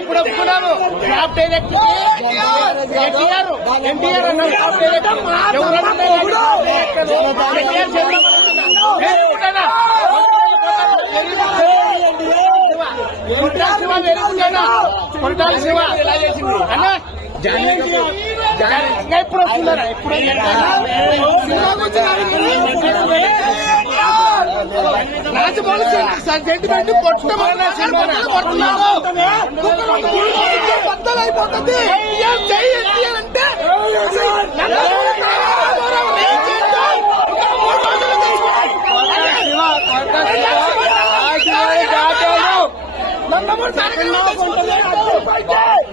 ఇప్పుడు ఒప్పుకున్నాము. Draft director NTR అన్నారు. Draft director Koratala Shiva అన్న ఎప్పుడు వస్తున్నారా? ఎప్పుడు సెంటిమెంట్ బద్దలైపోతుంది అంటే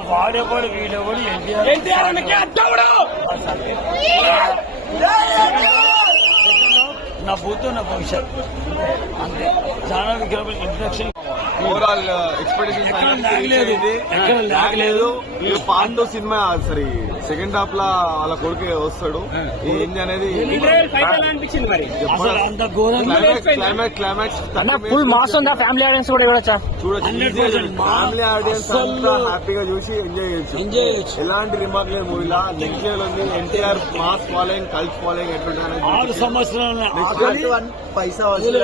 వాడేవాడు వీడేవాడు ఎన్టీఆర్ నా భూతో నా భవిష్యత్ అంతే. చాలా విగ్రహం ఇంట్రడక్షన్ ఓవరాల్ ఎక్స్పెక్టేషన్ లేదు. పార్ట్ 2 సినిమా సరే సెకండ్ హాఫ్ లా వాళ్ళ కొడుకు వస్తాడు. ఏంది అనేది క్లైమాక్స్ ఫుల్ మాస్ ఉందా? ఫ్యామిలీ ఆడియన్స్ కూడా చూడొచ్చా? చూడొచ్చు. ఫ్యామిలీ ఆడియన్స్ అంతా హ్యాపీగా చూసి ఎంజాయ్ చేయొచ్చు. ఎలాంటి రిమార్క్ లేదు మూవీలా. నెక్స్ట్ ఇయర్ ఉంది NTR mass following, cult following ఎట్లుంటుంది 6 సంవత్సరాలు పైసా వసూలు.